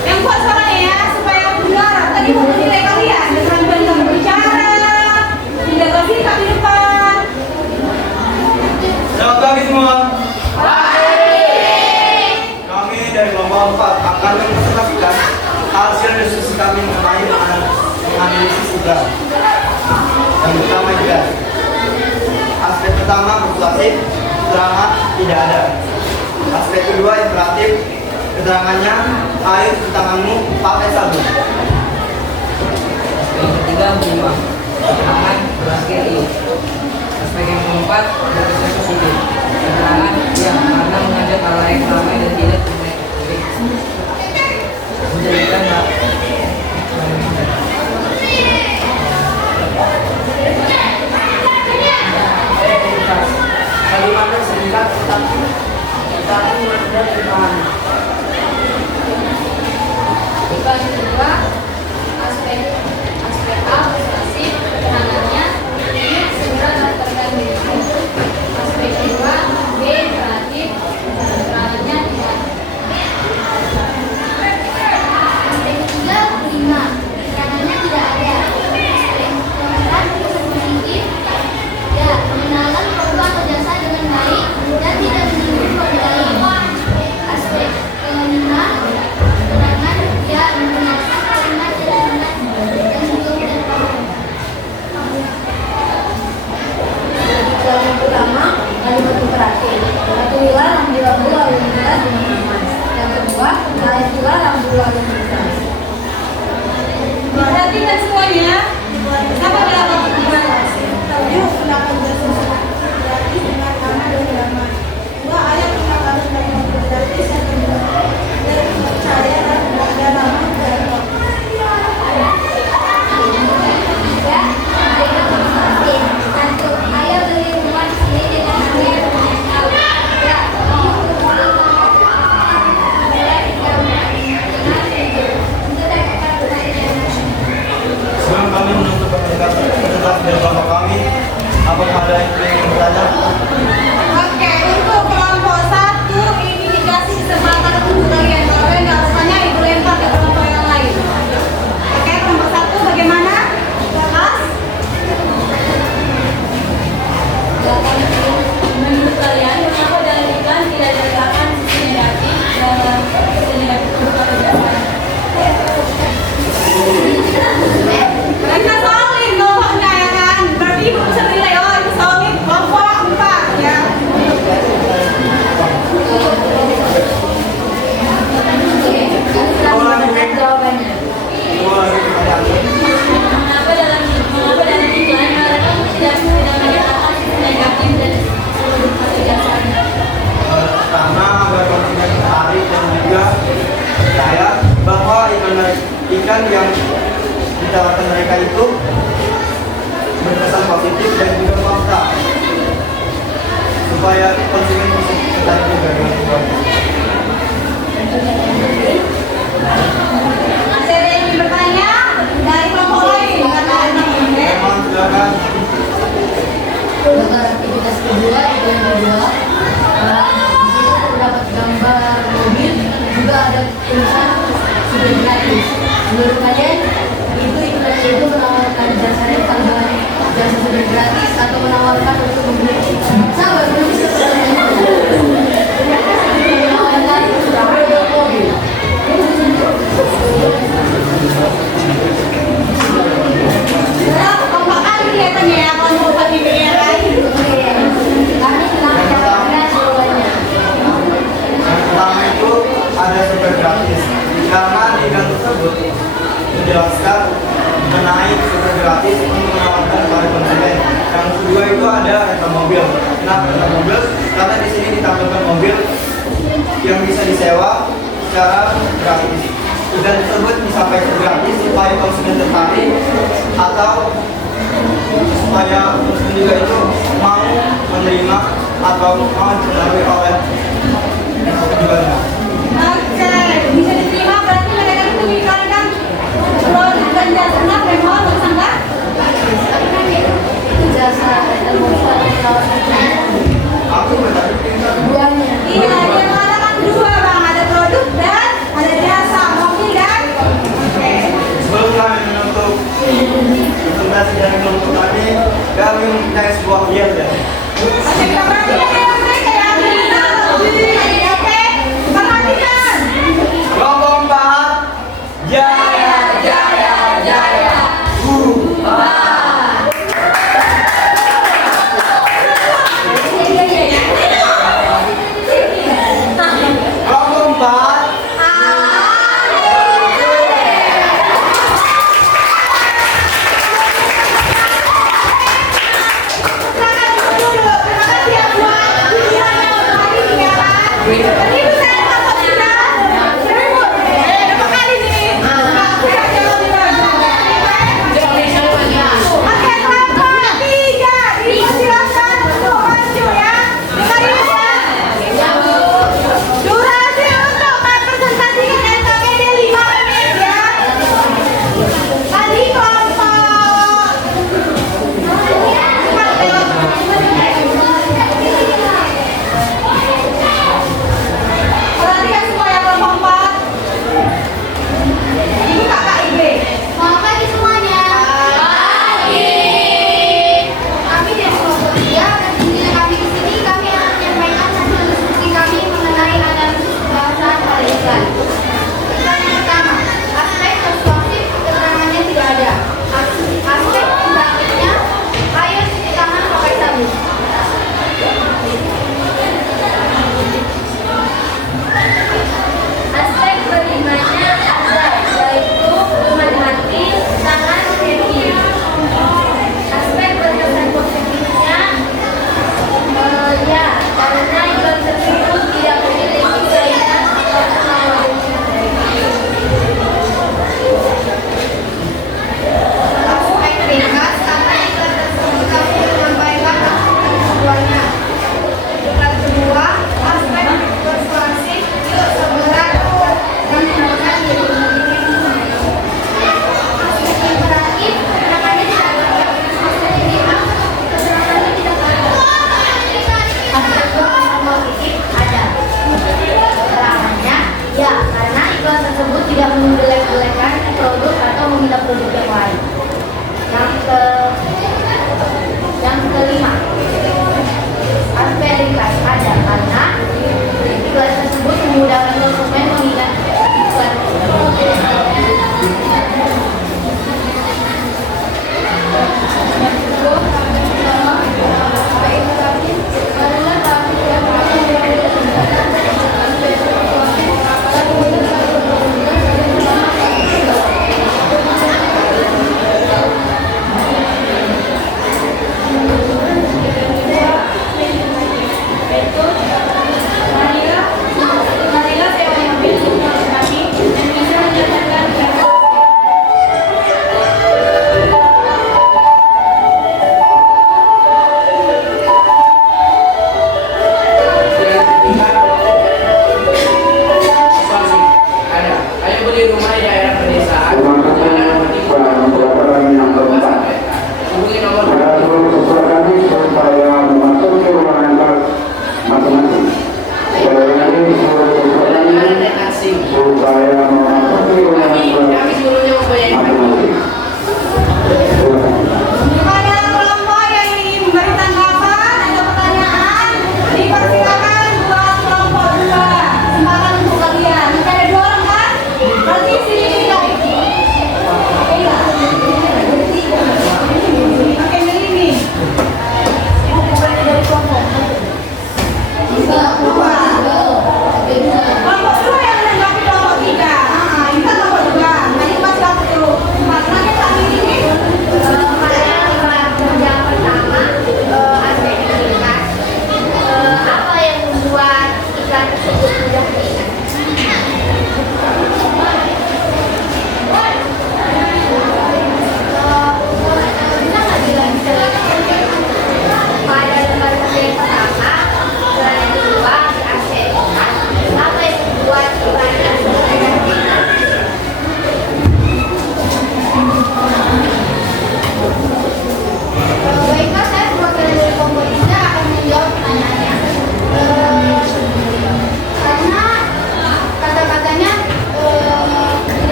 Yang kuat suaranya ya, supaya benar. Tadi mau menilai kalian dengan benar berbicara, tidak bersikap di depan. Selamat pagi semua. Kami dari kelompok 4 akan mempresentasikan hasil diskusi kami mengenai menganalisis udara. Yang pertama juga aspek pertama persuasif, keterangan tidak ada. Aspek kedua imperatif, keterangannya ayo cuci tanganmu pakai sabun. Aspek yang ketiga prima, keterangan berakhir iya. Aspek yang keempat berkesan positif, keterangan ya karena mengajak hal lain ramai dan tidak menjadikan kalimatnya singkat tetapi mudah dipahami. Dibagi kedua, aspek A persuasif, keterangannya ini segera melaporkan diri. Aspek kedua B imperatif, keterangannya tidak. memastikan yang ditawarkan mereka itu berkesan positif dan juga fakta supaya konsumen bisa tertarik juga dengan produknya. Masih ada yang ingin bertanya dari kelompok lain? Memang silakan. Gambar aktivitas kedua itu yang kedua. Di situ terdapat gambar mobil, juga ada tulisan sudah gratis. Menurut kalian itu iklan itu menawarkan jasa rental dengan jasa sudah gratis atau menawarkan untuk membeli sahabat belum menawarkan produk mobil. Kelompok kali kelihatannya ya kelompok di BRI. Kami menawarkan jawabannya. Yang pertama itu ada super gratis, karena di iklan tersebut menjelaskan mengenai super gratis untuk menawarkan kepada konsumen. Yang kedua itu ada rental mobil. Kenapa rental mobil? Karena di sini ditampilkan mobil yang bisa disewa secara gratis. Dan tersebut disampaikan gratis supaya konsumen tertarik atau supaya konsumen juga itu mau menerima atau mau dipengaruhi oleh penjualnya. Oke, bisa diterima berarti mereka itu mengiklankan produk dan jasa memang tersangka. Itu jasa rental mobil atau menawarkan Aku bertanya keduanya. Iya, dia mengatakan dua bang, ada produk dan ada jasa mobil dan. Oke. sebelum kami menutup presentasi dari kelompok kami mempunyai sebuah biasa. Oke, kita perhatikan ya mereka ya. Oke, perhatikan. Kelompok 4, jaya, jaya, jaya. Kelompok 4, Silakan duduk dulu. Terima kasih ya buat videonya untuk hari ini ya Pak. Jadi itu saya takut tidak. Berapa kali nih? Aku yang jawab di bawah. Oke, kelompok 3. Dipersilakan untuk maju ya. Durasi untuk mempresentasikan SKPD 5 menit ya. Tadi kelompok perhatikan semua ya kelompok 4. Ibu kakak IB. Selamat pagi semuanya. Pagi. Kami dari kelompok 3 dan pimpinan kami di sini kami akan menyampaikan hasil diskusi kami mengenai analisis kebahasaan pada iklan. Iklan yang pertama, aspek persuasif keterangannya tidak ada. Aspek interaktifnya, ayo cuci tangan pakai sabun. Aspek berimanya ada, yaitu menikmati tangan happy. Aspek berkesan positifnya, ya, karena iklan tersebut tidak memiliki kaitan atau pengawalan. Aspek ringkas, karena iklan tersebut kami menyampaikan aspek keduanya. Iklan kedua, aspek persuasif, yuk seberat dan menggunakan diri sendiri. Aspek imperatif, keterangannya tidak ada. Aspek diam, keterangannya tidak ada. Aspek berkesan positif ada. Keterangannya, ya, karena iklan tersebut tidak menjelek-jelekan produk atau menghina produk yang lain. Yang kelima, aspek ringkas ada karena iklan tersebut memudahkan konsumen mengingat iklan.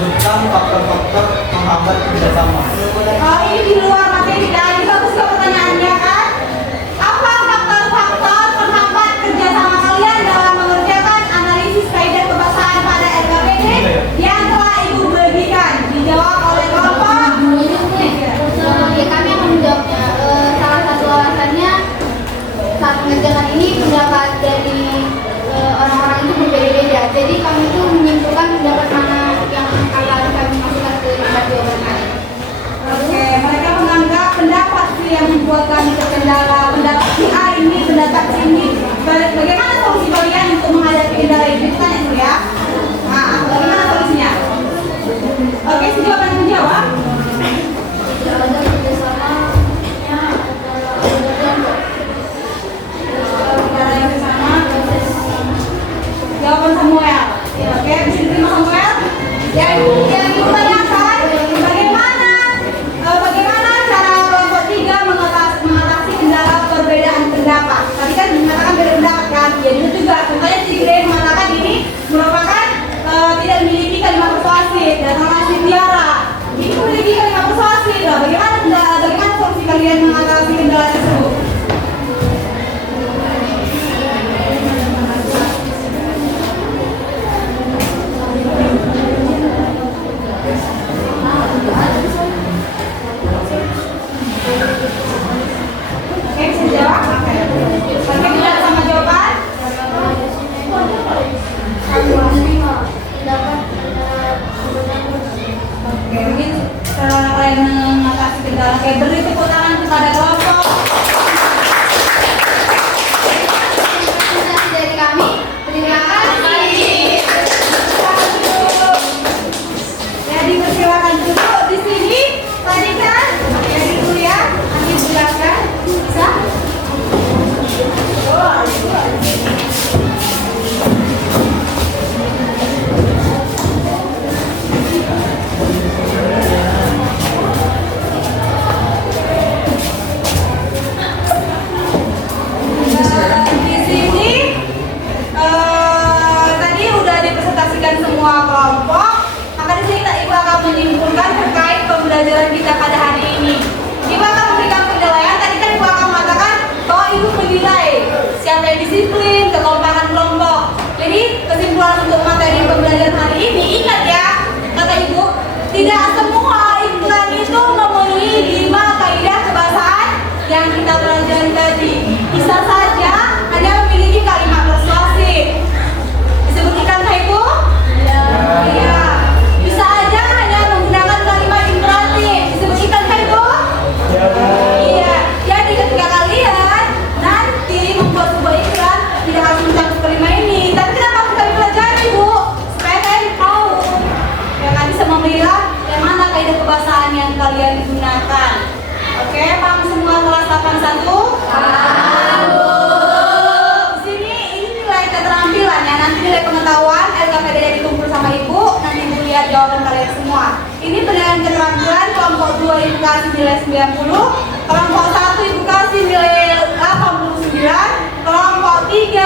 sebutkan faktor-faktor penghambat kerjasama. Ini di luar materi dan bagus ke pertanyaannya kan? Apa faktor-faktor penghambat kerjasama kalian dalam mengerjakan analisis kaidah kebahasaan pada LKPD yang telah Ibu bagikan? Dijawab oleh kelompok. Ya, kami akan menjawabnya. Salah satu alasannya saat mengerjakan ini pendapat dari orang-orang itu berbeda-beda. Jadi kami itu menyimpulkan pendapat mana yang akan kami masukkan ke jawaban kami. Oke, mereka menganggap pendapat si yang membuat kami terkendala, pendapat si A ini, pendapat si ini. Bagaimana solusi kalian untuk menghadapi kendala itu kan itu ya? Nah, bagaimana solusinya? Oke, si jawaban yang menjawab. Tidak ada kerjasamanya antara kelompok. Kendala yang sama. Jawaban Samuel. Oke, bisa diterima Samuel? Yang Ibu tanyakan, bagaimana cara kelompok 3 mengatasi kendala perbedaan pendapat? Tadi kan mengatakan beda pendapat kan? Jadi itu juga contohnya si Gray mengatakan ini merupakan tidak memiliki kalimat persuasif. Datanglah si Tiara, ini memiliki kalimat persuasif. Nah, bagaimana solusi kalian mengatasi kendala tersebut? Oke, bisa jawab? Oke, kita sama jawaban. Oke, mungkin cara kalian mengatasi kendala. Oke, beri tepuk tangan kepada kelompok. Presentasi dari kami. Terima kasih. Jadi persilakan duduk di sini. Tadi kan, jadi dulu ya. Nanti jelaskan. Bisa? Di sini tadi udah dipresentasikan semua kelompok. Maka di sini Ibu akan menyimpulkan terkait pembelajaran kita pada hari ini. Ibu akan memberikan penilaian. Tadi kan Ibu akan mengatakan bahwa Ibu menilai siapa yang disiplin, kekompakan kelompok. Jadi kesimpulan untuk materi pembelajaran hari ini, ingat ya, kata Ibu, tidak semua iklan itu memenuhi 5 kaidah kebahasaan yang kita pelajari tadi. Bisa saja hanya memiliki kalimat persuasif. Disebutkan kah Ibu? Iya. Bisa aja hanya menggunakan kalimat imperatif. Disebutkan kah Ibu? Iya. Jadi ketika kalian nanti membuat sebuah iklan, tidak harus mencakup kelima ini. Tapi kenapa harus kami pelajari, Bu? Supaya kalian tahu, ya kan, bisa memilah yang mana kaidah kebahasaan yang kalian gunakan. Oke, paham semua kelas 81? Di sini ini nilai keterampilan ya, nanti nilai pengetahuan LKPD yang dikumpul sama Ibu, nanti Ibu lihat jawaban kalian semua. Ini penilaian keterampilan kelompok 2 Ibu kasih nilai 90, kelompok 1 Ibu kasih nilai 89, kelompok 3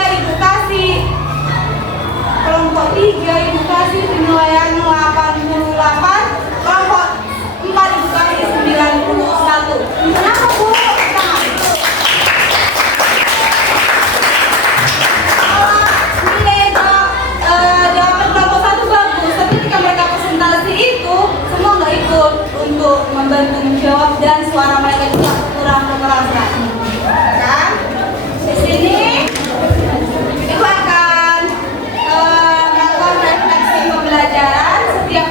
Ibu kasih penilaian 88, kelompok 4 Ibu kasih 91. Kenapa Bu? Jawaban kelompok 1 bagus, tapi ketika mereka presentasi itu semua nggak ikut untuk membantu menjawab dan suara mereka juga kurang kekerasan. Kan? Di sini Ibu akan melakukan refleksi pembelajaran setiap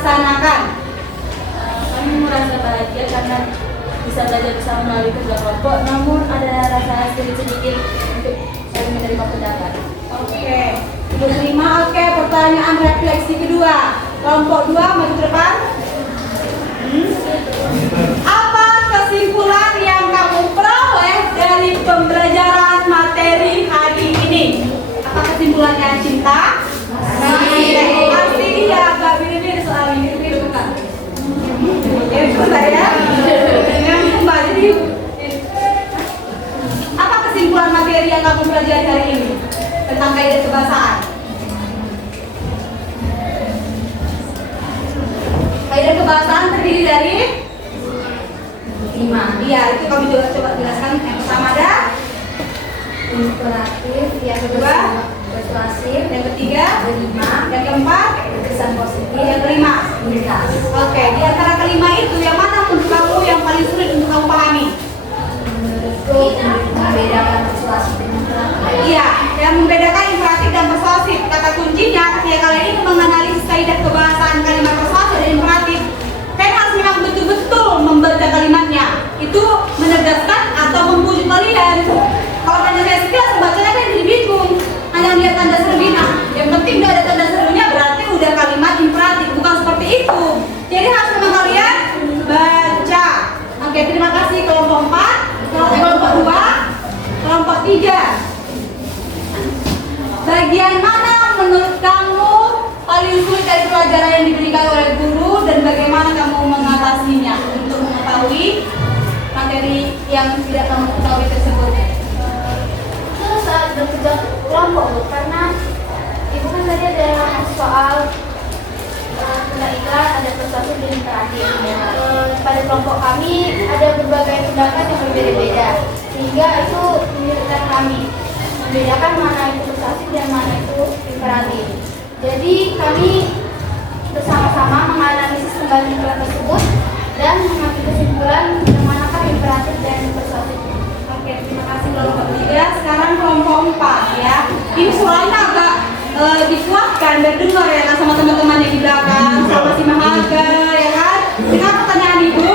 dilaksanakan? Kami merasa bahagia karena bisa belajar bersama melalui kerja kelompok, namun ada rasa sedikit untuk saling menerima pendapat. Oke, Ibu terima. Oke, pertanyaan refleksi kedua. Kelompok 2 maju ke depan. Apa kesimpulan yang kamu peroleh dari pembelajaran materi hari ini? Apa kesimpulannya, Cinta? Pasti dia agak beda-beda soal ini, bukan? Ya, betul ya. Jadi, apa kesimpulan materi yang kamu pelajari hari ini tentang kaidah kebahasaan? Kaidah kebahasaan terdiri dari 5. Iya, itu kami coba jelaskan. Yang pertama ada imperatif, yang kedua persuasif, yang ketiga kelima, yang keempat kesan positif, yang kelima. indikasi. Oke, di antara kelima itu yang mana menurut kamu yang paling sulit untuk kamu pahami? Menurutku membedakan persuasif dan imperatif. Iya, yang membedakan imperatif dan persuasif. Kata kuncinya ketika kalian ini menganalisis kaidah kebahasaan kalimat persuasif dan imperatif, kalian harus memang betul-betul membaca kalimatnya. Itu menegaskan atau membujuk kalian. Kalau tanya saya sekilas, bacanya kan jadi bingung. Hanya lihat tanda serunya. Nah, yang penting udah ada tanda serunya berarti udah kalimat imperatif. Bukan seperti itu. Jadi harus memang kalian baca. Oke, terima kasih kelompok 4, kelompok 2, kelompok 3. Bagian mana menurut kamu paling sulit dari pelajaran yang diberikan oleh guru dan bagaimana kamu mengatasinya untuk mengetahui materi yang tidak kamu ketahui tersebut? Itu saat bekerja kelompok, Bu, karena ibu kan tadi ada soal tentang iklan, ada persuasif dan imperatif. Pada kelompok kami ada berbagai pendapat yang berbeda-beda, sehingga itu menyulitkan kami membedakan mana itu persuasif dan mana itu imperatif. Jadi kami bersama-sama menganalisis kembali iklan tersebut dan mengambil kesimpulan yang manakah imperatif dan persuasif. Oke, terima kasih kelompok 3. Sekarang kelompok 4 ya. Ini suaranya agak dikuatkan dan dengar ya kan sama teman-teman yang di belakang, sama si Mahaga ya kan. Dengan pertanyaan ibu,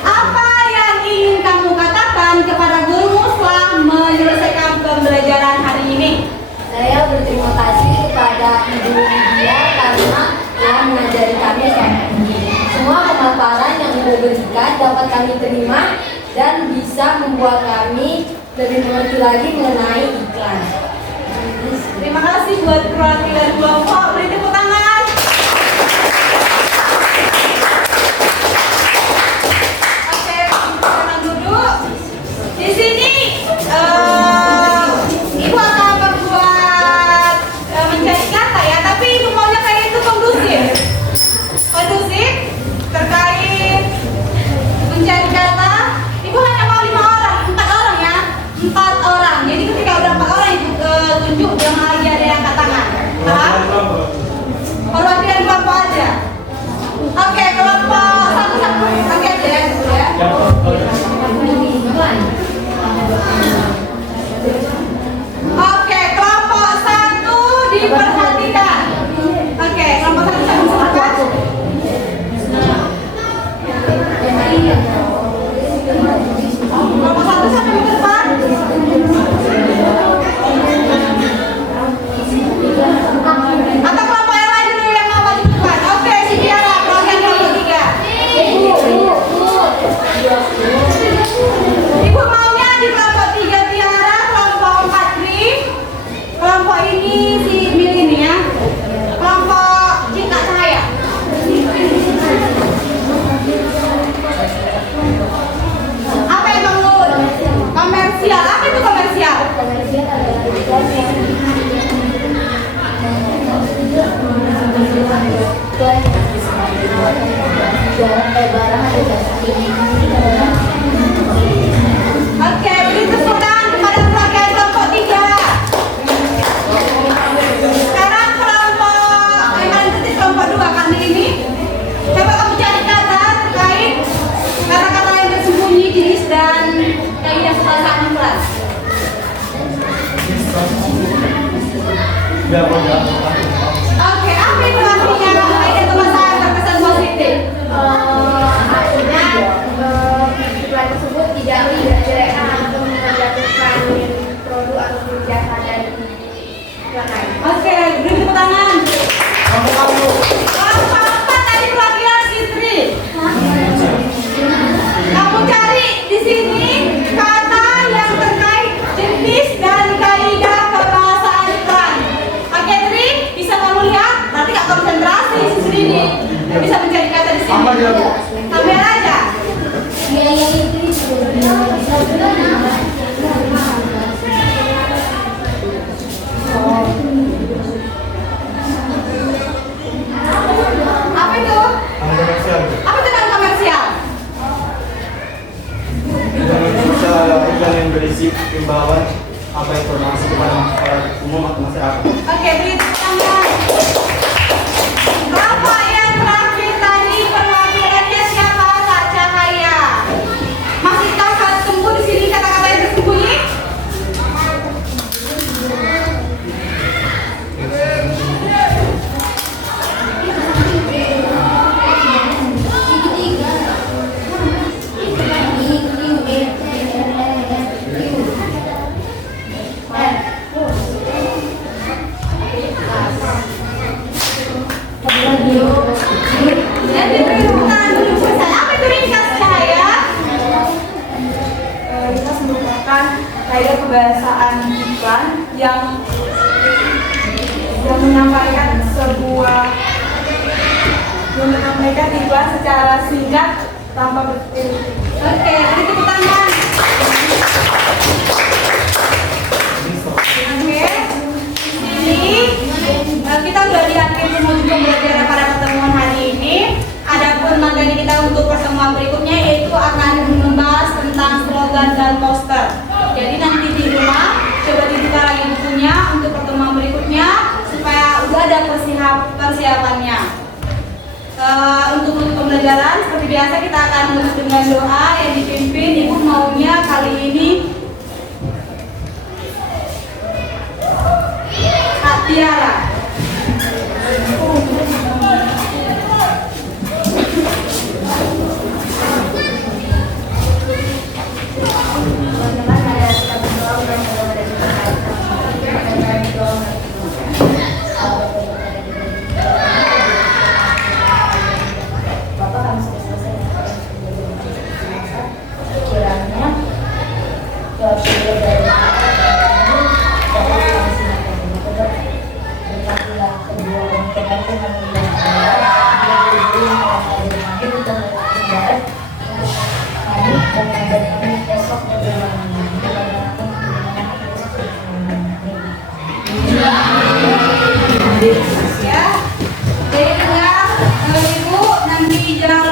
apa yang ingin kamu katakan kepada gurumu setelah menyelesaikan pembelajaran hari ini? Saya berterima kasih kepada Ibu Lydia karena telah mengajari kami selama ini. Semua pemaparan yang Ibu berikan dapat kami terima dan bisa membuat kami lebih mengerti lagi mengenai iklan. Terima kasih buat perwakilan kelompok. Beri tepuk tangan. Oke, silakan duduk. Di sini ibu akan membuat mencari kata ya, tapi ibu maunya kayak itu kondusif. Kondusif terkait mencari kata. Ibu hanya mau 5 orang, 4 orang ya, 4 orang. Jadi ketika udah 4 orang ibu tunjuk, jangan lagi ada yang angkat tangan. Paham? Perwakilan kelompok aja. Oke, kelompok satu-satu pakai aja ya, Bu, ya. Oke, kelompok 1 diperhatikan. Oke, kelompok 1 silakan. Kelompok 1 sampai ke depan. Atau kelompok yang lain dulu yang mau maju ke depan. Oke, si Tiara, perwakilan kelompok 3. Ibu maunya di kelompok 3 Tiara, kelompok 4 Tri. Kelompok ini si Mili nih ya. Kelompok Cinta Cahaya. Apa yang kamu komersial? Apa itu komersial? Oke, beri tepuk tangan kepada perwakilan kelompok 3. Sekarang kelompok yang paling penting kelompok 2 kali ini. Coba kamu cari kata terkait kata-kata yang tersembunyi di list dan kaidah kebahasaan kelas. Oke, apa itu artinya kaidah kebahasaan terkesan sini. Apa dia, Bu? Sambil aja. Apa itu? Anggaran sosial. Apa itu dalam komersial? Anggaran sosial adalah iklan yang berisi himbauan apa informasi kepada umum atau masyarakat. Oke, beri tepuk tangan. Bapak yang terakhir tadi perwakilannya siapa? Kak Cahaya. Masihkah kau tunggu di sini kata-kata yang tersembunyi? Dan diberi tepuk tangan dulu selesai. Apa itu ringkas Cahaya? Ringkas merupakan kaidah kebahasaan iklan yang menyampaikan iklan secara singkat tanpa bertele. Oke, beri tepuk tangan. Oke, di sini kita sudah dihadirkan pengunjung pembelajaran pada pertemuan hari ini. Adapun materi kita untuk pertemuan berikutnya yaitu akan membahas tentang slogan dan poster. Jadi nanti di rumah coba dibuka lagi bukunya untuk pertemuan berikutnya supaya udah ada persiapannya. Untuk pembelajaran seperti biasa kita akan menutup dengan doa yang dipimpin Ibu maunya kali ini Kak Tiara. Bapak kami sudah selesai kiranya sudah dari Ya, baiklah Ibu nanti jam